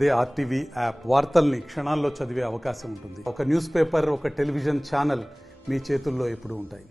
అదే RTV app వార్తల్ని క్షణాల్లో చదివే అవకాశం ఉంటుంది. ఒక న్యూస్ పేపర్, ఒక టెలివిజన్ ఛానల్ మీ చేతుల్లో ఎప్పుడూ ఉంటాయి.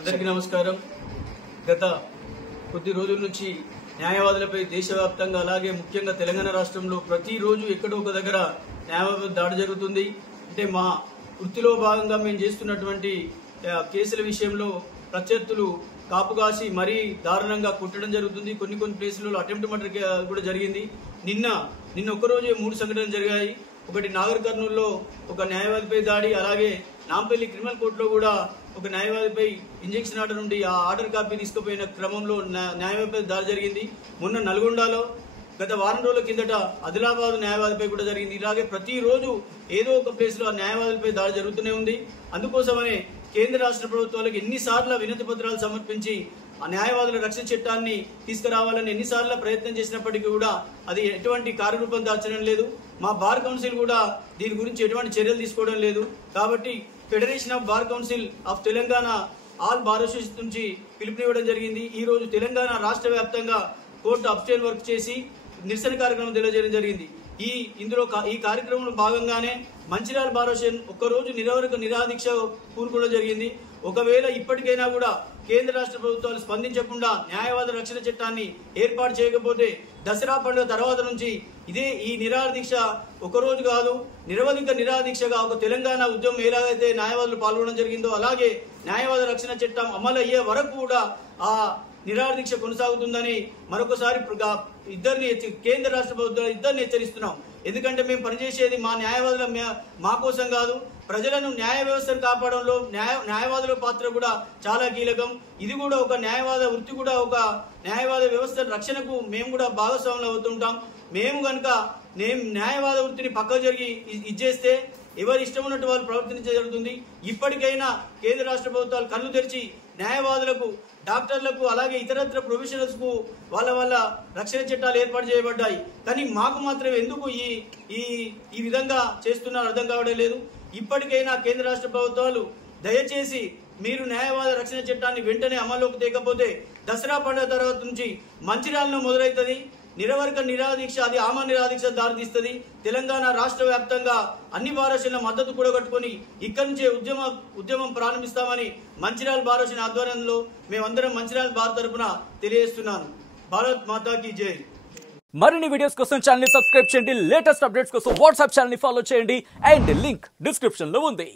అందరికీ నమస్కారం. గత కొద్ది రోజుల నుంచి న్యాయవాదులపై దేశవ్యాప్తంగా అలాగే ముఖ్యంగా తెలంగాణ రాష్ట్రంలో ప్రతిరోజు ఎక్కడో ఒక దగ్గర న్యాయవాదుల దాడి జరుగుతుంది. అంటే మా వృత్తిలో భాగంగా మేము చేస్తున్నటువంటి కేసుల విషయంలో ప్రత్యర్థులు కాపుగాసి మరీ దారుణంగా కొట్టడం జరుగుతుంది. కొన్ని ప్లేసులలో అటెంప్ట్ మర్డర్ కూడా జరిగింది. నిన్న ఒక్కరోజు 3 సంఘటనలు జరిగాయి. ఒకటి నాగర్ కర్నూలులో ఒక న్యాయవాదిపై దాడి, అలాగే నాంపల్లి క్రిమినల్ కోర్టులో కూడా ఒక న్యాయవాదిపై ఇంజెక్షన్ ఆర్డర్ నుండి ఆ ఆర్డర్ కాపీ తీసుకుపోయిన క్రమంలో న్యాయవాదిపై దాడి జరిగింది. మొన్న నల్గొండలో, గత వారం రోజుల కిందట ఆదిలాబాద్ న్యాయవాదిపై కూడా జరిగింది. ఇలాగే ప్రతిరోజు ఏదో ఒక ప్లేస్ లో ఆ న్యాయవాదులపై దాడి జరుగుతూనే ఉంది. అందుకోసమనే కేంద్ర రాష్ట్ర ప్రభుత్వాలకు ఎన్నిసార్లు వినతి పత్రాలు సమర్పించి ఆ న్యాయవాదుల రక్షణ చట్టాన్ని తీసుకురావాలని ఎన్నిసార్లు ప్రయత్నం చేసినప్పటికీ కూడా అది ఎటువంటి కార్యరూపం దాల్చడం లేదు. మా బార్ కౌన్సిల్ కూడా దీని గురించి ఎటువంటి చర్యలు తీసుకోవడం లేదు. కాబట్టి federation of bar council of Telangana all bar association నుంచి పిలుపునివ్వడం జరిగింది. ఈ రోజు తెలంగాణ రాష్ట్ర వ్యాప్తంగా కోర్టు అబ్స్టైన్ వర్క్ చేసి నిరసన కార్యక్రమం తెలియజేయడం జరిగింది. ఈ కార్యక్రమంలో భాగంగానే మంచిర్యాల బార్ అసోసియేషన్ ఒక్కరోజు నిరాదీక్ష కూరుకోవడం జరిగింది. ఒకవేళ ఇప్పటికైనా కూడా కేంద్ర రాష్ట్ర ప్రభుత్వాలు స్పందించకుండా న్యాయవాద రక్షణ చట్టాన్ని ఏర్పాటు చేయకపోతే దసరా పండుగ తర్వాత నుంచి ఈ నిరాదీక్ష ఒకరోజు కాదు, నిరవధిక నిరాదీక్షగా ఒక తెలంగాణ ఉద్యమం ఎలాగైతే న్యాయవాదులు పాల్గొనడం జరిగిందో అలాగే న్యాయవాద రక్షణ చట్టం అమలు అయ్యే వరకు కూడా ఆ నిరాదీక్ష కొనసాగుతుందని మరొకసారి కేంద్ర రాష్ట్ర ప్రభుత్వాలు ఇద్దరిని హెచ్చరిస్తున్నాం. ఎందుకంటే మేము పనిచేసేది మా న్యాయవాదుల మా కోసం కాదు, ప్రజలను న్యాయ వ్యవస్థను కాపాడంలో న్యాయవాదుల పాత్ర కూడా చాలా కీలకం. ఇది కూడా ఒక న్యాయవాద వృత్తి కూడా ఒక న్యాయవాద వ్యవస్థ రక్షణకు మేము కూడా భాగస్వాములు అవుతుంటాం. మేము కనుక న్యాయవాద వృత్తిని పక్కకు జరిగి ఇచ్చేస్తే ఎవరి ఇష్టం ఉన్నట్టు వాళ్ళు ప్రవర్తించడం జరుగుతుంది. ఇప్పటికైనా కేంద్ర రాష్ట్ర ప్రభుత్వాలు కళ్ళు తెరిచి న్యాయవాదులకు, డాక్టర్లకు, అలాగే ఇతరత్ర ప్రొఫెషనల్స్ కు వాళ్ళ రక్షణ చట్టాలు ఏర్పాటు చేయబడ్డాయి. కానీ మాకు మాత్రం ఎందుకు ఈ విధంగా చేస్తున్నారో అర్థం కావడం లేదు. ఇప్పటికైనా కేంద్ర రాష్ట్ర ప్రభుత్వాలు దయచేసి మీరు న్యాయవాద రక్షణ చట్టాన్ని వెంటనే అమల్లోకి తేకపోతే దసరా పండుగ తర్వాత నుంచి మంచిర్యాలలో మొదలవుతుంది నిరవధిక నిరాదీక్ష. అది ఆమరణ నిరాదీక్ష దారితీస్తుంది. తెలంగాణ రాష్ట్ర వ్యాప్తంగా అన్ని బారసీల మద్దతు కూడగట్టుకుని ఇక్కడి నుంచే ఉద్యమం ప్రారంభిస్తామని మంచిర్యాల బారసీల ఆధ్వర్యంలో మేమందరం మంచిర్యాల బార్ తరపున తెలియజేస్తున్నాను. భారత్ మాతాకి జై. మరిన్ని వీడియోస్ కోసం ఛానల్ ని సబ్స్క్రైబ్ చేయండి. లేటెస్ట్ అప్డేట్స్ కోసం వాట్సాప్ ఛానల్ ని ఫాలో చేయండి. అండ్ లింక్ డిస్క్రిప్షన్ లో ఉంది.